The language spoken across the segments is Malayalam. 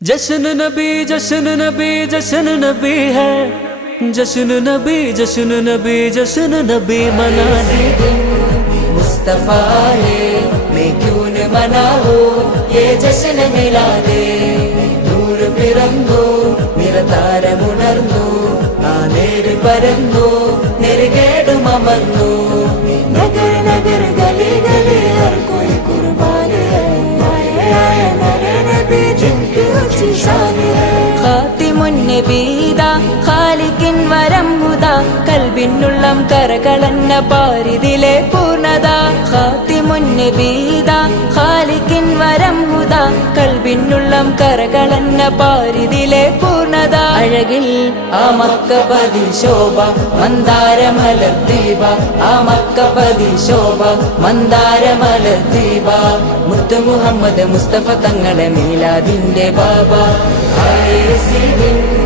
जश्न नबी जश्न नबी जश्न नबी है जश्न नबी जश्न नबी जश्न नबी मना दे मुस्तफा है मैं क्यों न मनाऊं ये जश्न मिला दे നൂറ് പിറന്നു നിറതാരമുണർന്നു ആ നേര് പരന്നു ഖാത്തിമുൻ ഖാലിക്കിൻ വരം ഹുദ കൽബിനുള്ളം കരകളന്ന പാരിതിലെ പൂർണത. ഖാത്തിമുൻ നബീദ ഖാലിക്കിൻ വരം ഹുദ കൽബിനുള്ളം കരകളന്ന പാരിതിലെ പൂർണത. അഴകിൽ ആ മക്കപതി ശോഭ മന്ദാരമലർ ദീപ. ആ മക്കപതി ശോഭ മന്ദാരമലർ ദീപ. മുത്തു മുഹമ്മദ് മുസ്തഫ തങ്ങളെ മീലാദിന്റെ ബാബ. आए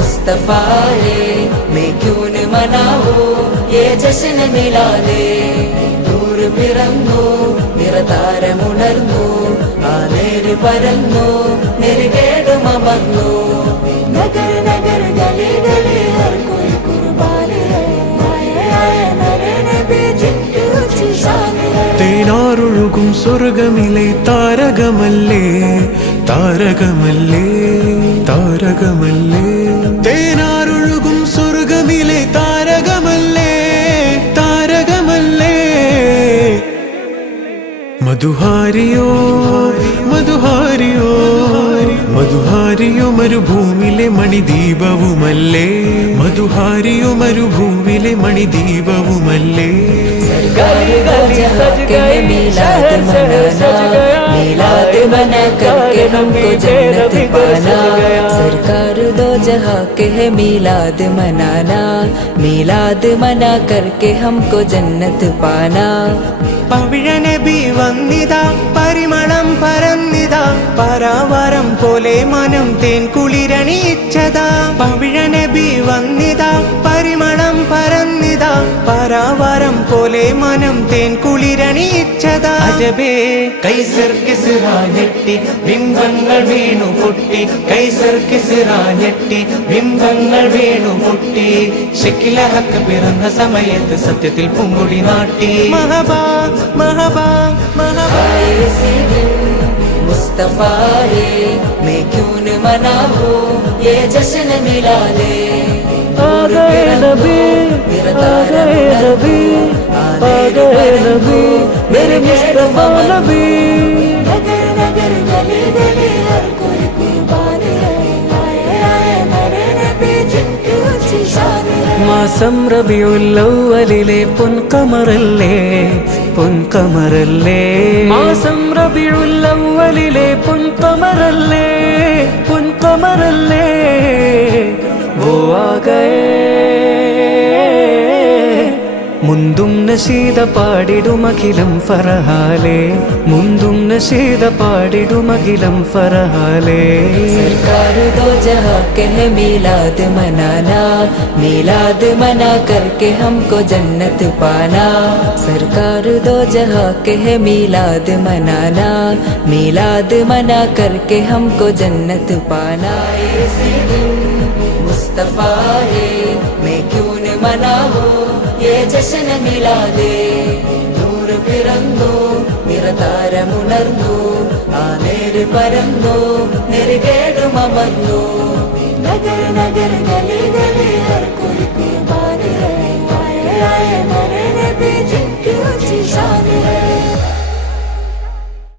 മുസ്തഫാലേ മേക്യൂന് മനാവോ ഏ ജശന മിലാലേ. നൂറ് പിറന്നു നിറതാരമുണർന്നു ആ നേര് പരന്നു നെരുകേട് മമന്നു നഗര നഗര ഗലി ഗലി ഹർ കോയി താരകമല്ലേ താരകമല്ലേ. താരകമല്ലേ? തേനാരൊഴുകും സ്വർഗമിലെ താരകമല്ലേ? താരകമല്ലേ? മധുഹാരിയോ മധുഹാരിയോ മധുഹാരിയോ മരുഭൂമിലെ മണിദീപവുമല്ലേ? മധുഹാരിയോ മരുഭൂമിലെ മണിദീപവുമല്ലേ? गली गली सज गई मिलाद शहर शहर सज मनाना गया मिलाद मना करके हमको जन्नत पाना सरकार दो जहाँ के है मिलाद मनाना मिलाद मना करके हमको जन्नत पाना പവിഴനബി വന്നിതാ പരിമളം പരന്നിതാ പരാവാരം പോലെ മനം തേൻ കുളിരണിയിച്ചതാ പവിഴനബി വന്നിതാ പരിമളം പരന്നിതാ പരാവാരം പോലെ മനം തേൻ കുളിരണിയിച്ചതാ അജബേ കൈസർ കിസിറാ ഞെട്ടി ബിംബങ്ങൾ വീണു പൊട്ടി കൈസർ കിസിറാ ഞെട്ടി ബിംബങ്ങൾ വീണു പൊട്ടി ഷെക്കിലഹക്ക് പിറന്ന സമയത്ത് സത്യത്തിൽ പൂങ്കുടി നാട്ടി മഹബാ മഹബാ മഹബാ आए इसी दिन मुस्तफा है मैं क्यों न मनाऊं ये जश्न मिला दे मेरे मुस्तफा नबी नगर नगर गली गली हर कोई कुर्बान है आए आए मेरे नबी जिनकी ऊंची शान है മാസം റബിയുല്ലവലിലെ പൊൻകമറല്ലേ പൊൻകമറല്ലേ മാസം റബിയുല്ലവലിലെ പൊൻകമറല്ലേ പൊൻകമറല്ലേ മുന്തും നശീത പാടിടുമഖിലം ഫറഹാലേ. മുന്തും നശീത പാടിടുമഖിലം ഫറഹാലേ. സർക്കാർ ദോ ജഹാക്ക് ഹെ മീലാദ് മനാനാ. മീലാദ് മനാ കർക്കെ ഹംകോ ജന്നത്ത് പാനാ. സർക്കാർ ദോ ജഹാക്ക് ഹെ മീലാദ് മനാനാ. മീലാദ് മനാ കർക്കെ ഹംകോ ജന്നത്ത് പാനാ. മുസ്തഫാ ഹേ മേ ക്യൂൻ മനാ ജശനമില്ലാതെ നൂറ് പിറന്നു നിറതാരമുണർന്നു ആ നേര് പരന്നു നെരുകേടുമർന്നു നഗര നഗര ഗലി ഗലി